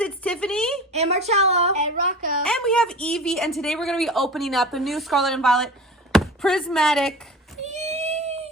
it's Tiffany. And Marella. And Rocco. And we have Evie, and today we're going to be opening up the new Scarlet and Violet Prismatic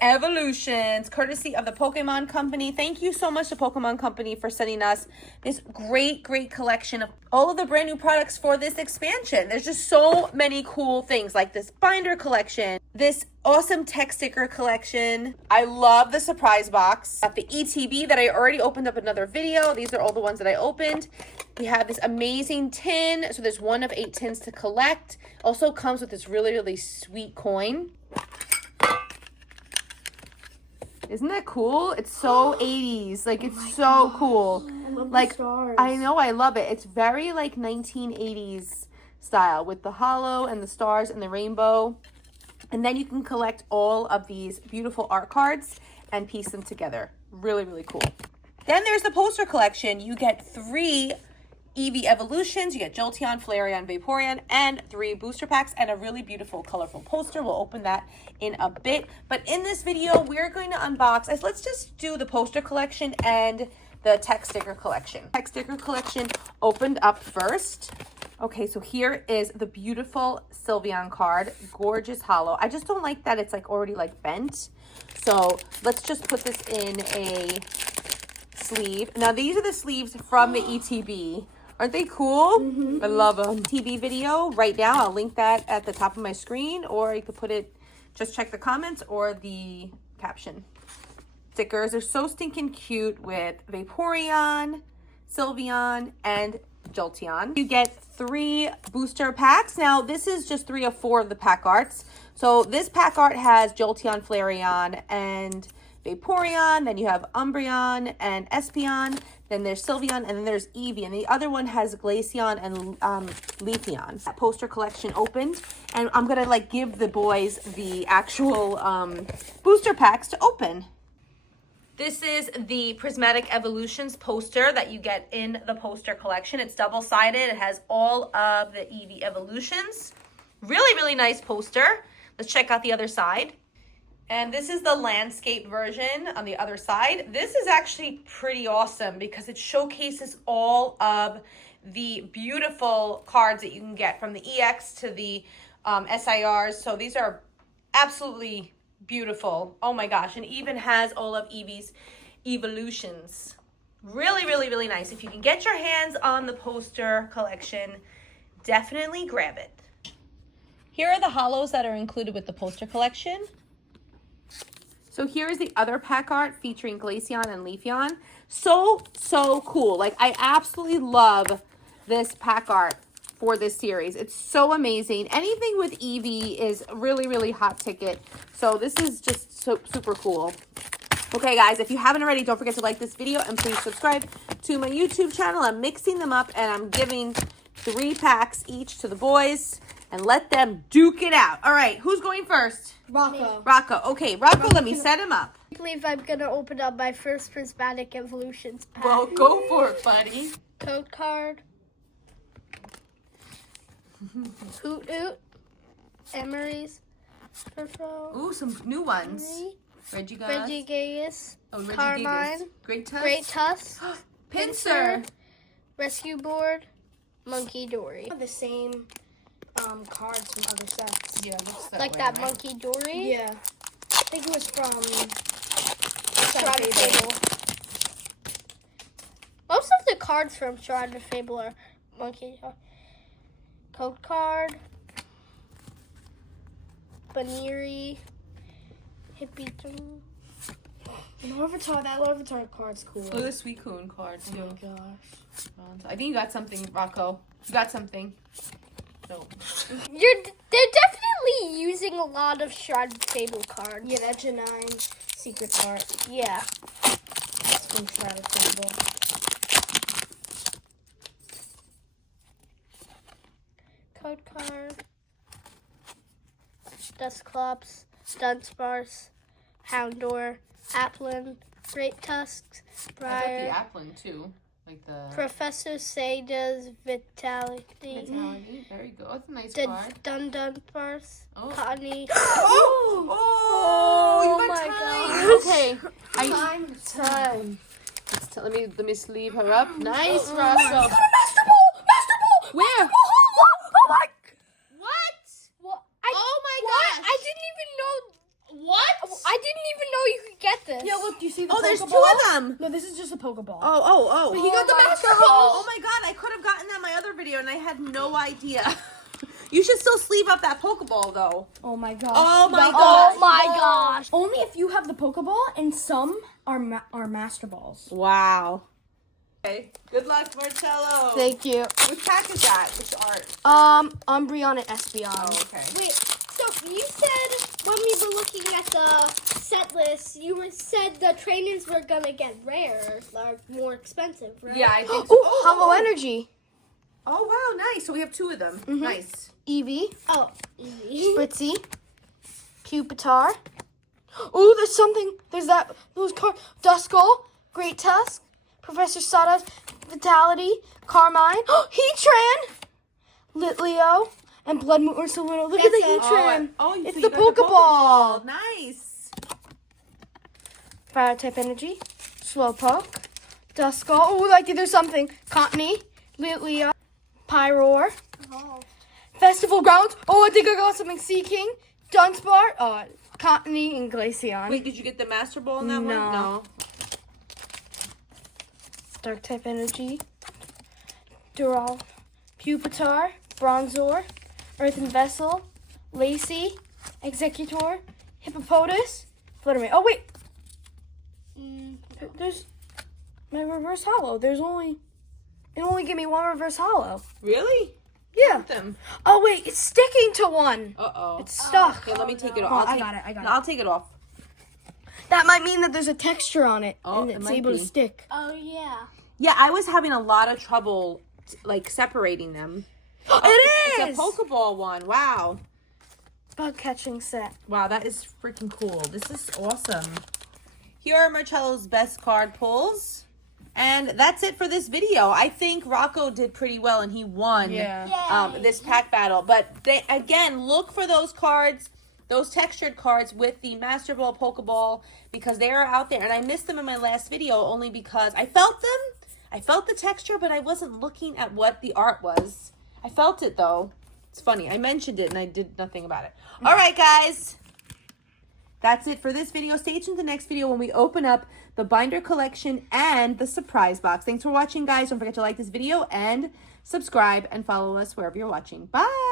Evolutions, courtesy of the Pokemon Company. Thank you so much to Pokemon Company for sending us this great collection of all of the brand new products for this expansion. There's just so many cool things, like this binder collection, this awesome tech sticker collection. I love the surprise box. Got the ETB that I already opened up another video. These are all the ones that I opened. We have this amazing tin. So there's 1 of 8 tins to collect. Also comes with this really sweet coin. Isn't that cool? It's so 80s. Like, it's so cool. I love like, the stars. I know, I love it. It's very, like, 1980s style with the hollow and the stars and the rainbow. And then you can collect all of these beautiful art cards and piece them together. Really cool. Then there's the poster collection. You get 3 Eevee Evolutions. You get Jolteon, Flareon, Vaporeon, and 3 booster packs and a really beautiful, colorful poster. We'll open that in a bit. But in this video, we're going to unbox. Let's just do the poster collection and the tech sticker collection. Tech sticker collection opened up first. Okay, so here is the beautiful Sylveon card. Gorgeous hollow. I just don't like that it's like already like bent. So let's just put this in a sleeve. Now these are the sleeves from the ETB. Aren't they cool? Mm-hmm. I love them. TV video right now. I'll link that at the top of my screen, or you could put it, just check the comments or the caption. Stickers are so stinking cute with Vaporeon, Sylveon, and Jolteon. You get 3 booster packs. Now, this is just 3 of 4 of the pack arts. So this pack art has Jolteon, Flareon, and Vaporeon. Then you have Umbreon and Espeon. Then there's Sylveon, and then there's Eevee. And the other one has Glaceon and Leafeon. That poster collection opened. And I'm going to, like, give the boys the actual booster packs to open. This is the Prismatic Evolutions poster that you get in the poster collection. It's double-sided. It has all of the Eevee Evolutions. Really nice poster. Let's check out the other side. And this is the landscape version on the other side. This is actually pretty awesome because it showcases all of the beautiful cards that you can get, from the EX to the SIRs. So these are absolutely beautiful. Oh my gosh. And even has all of Eevee's evolutions. Really nice. If you can get your hands on the poster collection, definitely grab it. Here are the hollows that are included with the poster collection. So here is the other pack art featuring Glaceon and Leafeon. So cool. Like, I absolutely love this pack art for this series. It's so amazing. Anything with Eevee is really hot ticket. So this is just so super cool. Okay, guys, if you haven't already, don't forget to like this video and please subscribe to my YouTube channel. I'm mixing them up and I'm giving 3 packs each to the boys and let them duke it out. All right, who's going first? Rocco. Rocco. Okay, Rocco, let me set him up. I believe I'm going to open up my first Prismatic Evolutions pack. Well, go for it, buddy. Code card. Hoot Hoot. Emery's. Perfo. Ooh, some new ones. Regigigas. Oh, Carmine. Great Tusk. Great Tusk. Pincer. Rescue Board. Monkey Dory. The same cards from other sets. Yeah, looks Like way, that right? Monkey Dory? Yeah. I think it was from Shrouded Fable. Most of the cards from Shrouded Fable are Monkey Code card. Baneri. Hippie. Larvitar. That Larvitar card's cool. Oh, the Suicune card, too. Oh my gosh. I think you got something, Rocco. You got something. No. They're definitely using a lot of Shrouded Fable cards. Yeah, that Gen 9 secret card. Yeah. That's from Shrouded Fable. Code card. Dusclops. Dunsparce. Houndour. Applin. Great Tusks. I Briar. got the Applin, too. Like the Professor Sada's Vitality. Vitality. Very good. That's a nice The card. Dunsparce. Oh. Cottony. Oh, you got my time. gosh. Okay. Time. Let me sleeve her up. Nice, Rocco. this. Yeah, look, do you see the Oh, Pokeball? there's 2 of them. No, this is just a Pokeball. Oh. But he got the my Master gosh. Ball. Oh my god, I could have gotten that in my other video and I had no idea. You should still sleeve up that Pokeball though. Oh my gosh. Oh my The- gosh. Oh my gosh. Only if you have the Pokeball, and some are Master Balls. Wow. Okay. Good luck, Marcello. Thank you. Which pack is that? Which art? Umbreon and Espeon. Oh, okay. Wait, so you said when we were looking at the set list, said the trainers were gonna get rare, like more expensive, right? Yeah, I think so. Ooh, Hollow Energy. Oh wow, nice. So we have 2 of them. Nice. Eevee. Oh, Eevee. Spritzy, Pupitar. Oh, there's something. There's those cards. Duskull, Great Tusk, Professor Sawdust, Vitality, Carmine, Heatran, Litleo, and Blood Moon or Silver. Look at the That's it. Heatran. So It's you the got Pokeball. Nice. Fire type energy, Slowpoke, Duskull. Oh, like there's something. Cottony, Litleo, Pyroar, Oh. Festival Grounds. Oh, I think I got something. Sea King, Dunsparce, Cottony, and Glaceon. Wait, did you get the Master Ball in that one? No. No. Dark type energy, Dural, Pupitar, Bronzor, Earthen Vessel, Lacey, Executor, Hippopotas, Fluttermane. Oh wait, there's my reverse hollow. It only gave me 1 reverse hollow. Really? Yeah. Them. Oh wait, it's sticking to 1. Uh-oh. It's stuck. Okay, let me take it off. Oh, I'll I take- got it, I got no, it. I'll take it off. That might mean that there's a texture on it, Oh, and it it's might able be. to stick. Oh yeah. Yeah, I was having a lot of trouble, like, separating them. It It's a Pokeball one. Wow. Bug catching set. Wow, that is freaking cool. This is awesome. Here are Marcello's best card pulls. And that's it for this video. I think Rocco did pretty well and he won this pack battle. But again, look for those cards, those textured cards with the Master Ball Pokeball, because they are out there. And I missed them in my last video only because I felt them. I felt the texture, but I wasn't looking at what the art was. I felt it though. It's funny. I mentioned it and I did nothing about it. All right, guys. That's it for this video. Stay tuned to the next video when we open up the binder collection and the surprise box. Thanks for watching, guys. Don't forget to like this video and subscribe and follow us wherever you're watching. Bye.